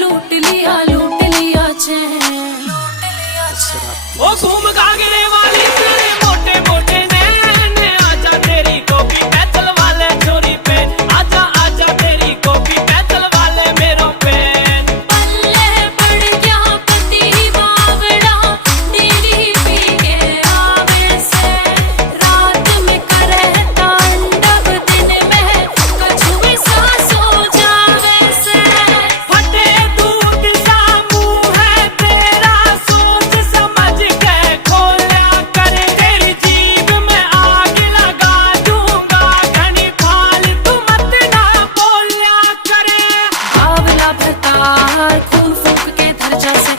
लूट लिया चैन। ओ घूम गागरे वाली तेरे मोटे मोटे नैन, आजा तेरी कॉपी पैदल वाले छोरी पे, आजा आजा तेरी कॉपी पैदल वाले मेरो पे। पल्ले पड़ गया पति बावड़ा, तेरी पी के आवे से, रात में करे तांडव, दिन में कछुए सा सो जावे से। फटे दूध सा मुंह है तेरा, सोच समझ के खोला कर, तेरी जीभ में आग लगा दूंगा, घनी फालतू मत ना बोला करे। बावला भतार खून फूंक के धर जा से,